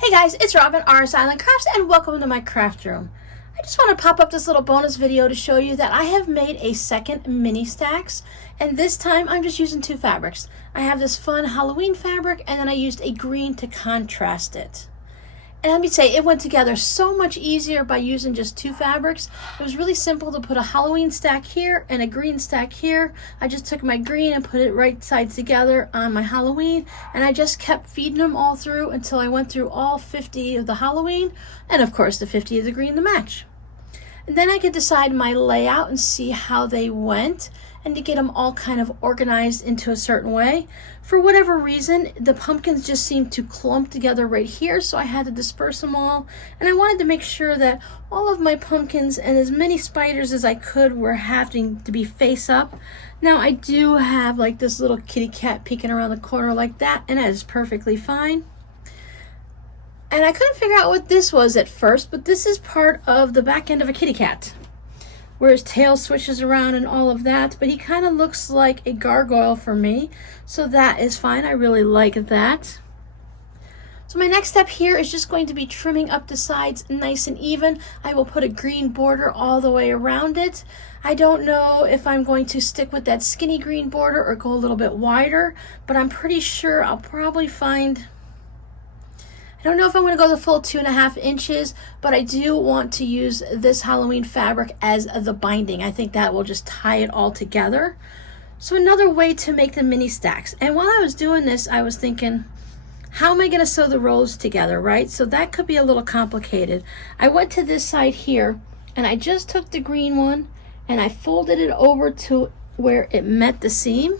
Hey guys, it's Robin, RS Island Crafts, and welcome to my craft room. I just want to pop up this little bonus video to show you that I have made a second mini stacks, and this time I'm just using two fabrics. I have this fun Halloween fabric, and then I used a green to contrast it. And let me say, it went together so much easier by using just two fabrics. It was really simple to put a Halloween stack here and a green stack here. I just took my green and put it right sides together on my Halloween, and I just kept feeding them all through until I went through all 50 of the Halloween, and of course the 50 of the green to match. And then I could decide my layout and see how they went, and to get them all kind of organized into a certain way. For whatever reason, the pumpkins just seemed to clump together right here, so I had to disperse them all. And I wanted to make sure that all of my pumpkins and as many spiders as I could were having to be face up. Now I do have like this little kitty cat peeking around the corner like that, and that is perfectly fine. And I couldn't figure out what this was at first, but this is part of the back end of a kitty cat, where his tail swishes around and all of that, but he kind of looks like a gargoyle for me, so that is fine. I really like that. So my next step here is just going to be trimming up the sides nice and even. I will put a green border all the way around it. I don't know if I'm going to stick with that skinny green border or go a little bit wider, but I'm pretty sure I'll probably find, I don't know if I'm going to go the full 2.5 inches, but I do want to use this Halloween fabric as the binding. I think that will just tie it all together. So another way to make the mini stacks. And while I was doing this, I was thinking, how am I going to sew the rows together, right? So that could be a little complicated. I went to this side here, and I just took the green one, and I folded it over to where it met the seam.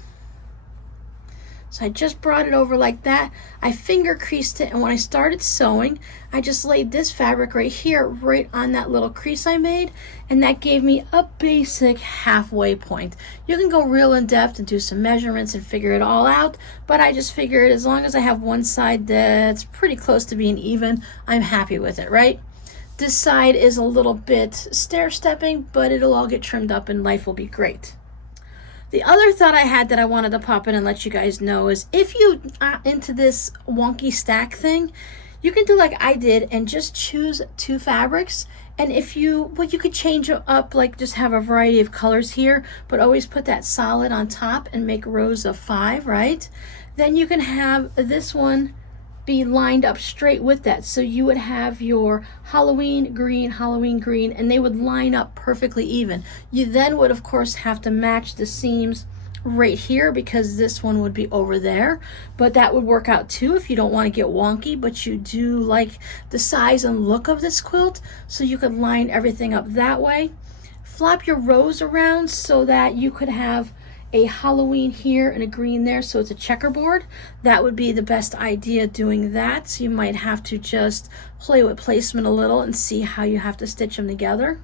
So I just brought it over like that. I finger creased it, and when I started sewing, I just laid this fabric right here, right on that little crease I made, and that gave me a basic halfway point. You can go real in depth and do some measurements and figure it all out, but I just figured as long as I have one side that's pretty close to being even, I'm happy with it, right? This side is a little bit stair-stepping, but it'll all get trimmed up and life will be great. The other thought I had that I wanted to pop in and let you guys know is if you are into this wonky stack thing, you can do like I did and just choose two fabrics. And if you, well, you could change it up, like just have a variety of colors here, but always put that solid on top and make rows of 5, right? Then you can have this one be lined up straight with that. So you would have your Halloween green, and they would line up perfectly even. You then would of course have to match the seams right here because this one would be over there, but that would work out too if you don't want to get wonky, but you do like the size and look of this quilt, so you could line everything up that way. Flop your rows around so that you could have a Halloween here and a green there, so it's a checkerboard. That would be the best idea doing that. So you might have to just play with placement a little and see how you have to stitch them together.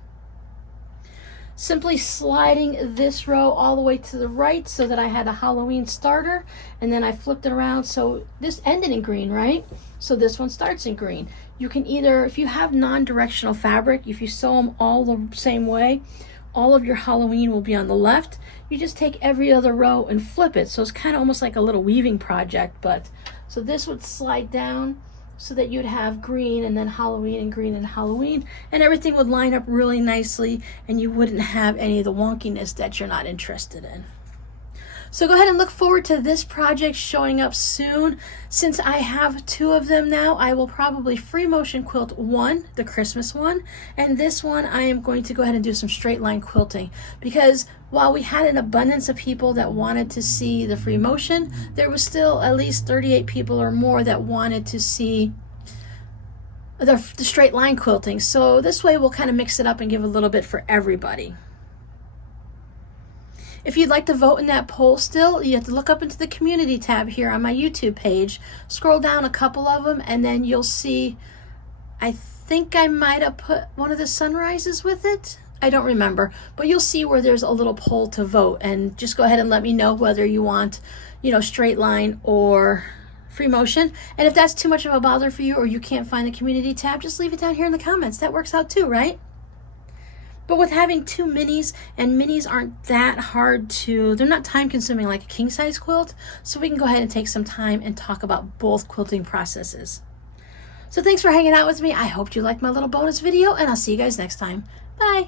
Simply sliding this row all the way to the right so that I had a Halloween starter, and then I flipped it around so this ended in green, right? So this one starts in green. You can either, if you have non-directional fabric, if you sew them all the same way, all of your Halloween will be on the left. You just take every other row and flip it. So it's kind of almost like a little weaving project, but so this would slide down so that you'd have green and then Halloween and green and Halloween, and everything would line up really nicely and you wouldn't have any of the wonkiness that you're not interested in. So go ahead and look forward to this project showing up soon. Since I have 2 of them now, I will probably free motion quilt one, the Christmas one, and this one I am going to go ahead and do some straight line quilting, because while we had an abundance of people that wanted to see the free motion, there was still at least 38 people or more that wanted to see the straight line quilting. So this way we'll kind of mix it up and give a little bit for everybody. If you'd like to vote in that poll still, you have to look up into the community tab here on my YouTube page. Scroll down a couple of them and then you'll see, I think I might have put one of the sunrises with it. I don't remember, but you'll see where there's a little poll to vote, and just go ahead and let me know whether you want, you know, straight line or free motion. And if that's too much of a bother for you or you can't find the community tab, just leave it down here in the comments. That works out too, right? But with having 2 minis, and minis aren't that hard to, they're not time consuming like a king size quilt, so we can go ahead and take some time and talk about both quilting processes. So thanks for hanging out with me. I hope you liked my little bonus video, and I'll see you guys next time. Bye.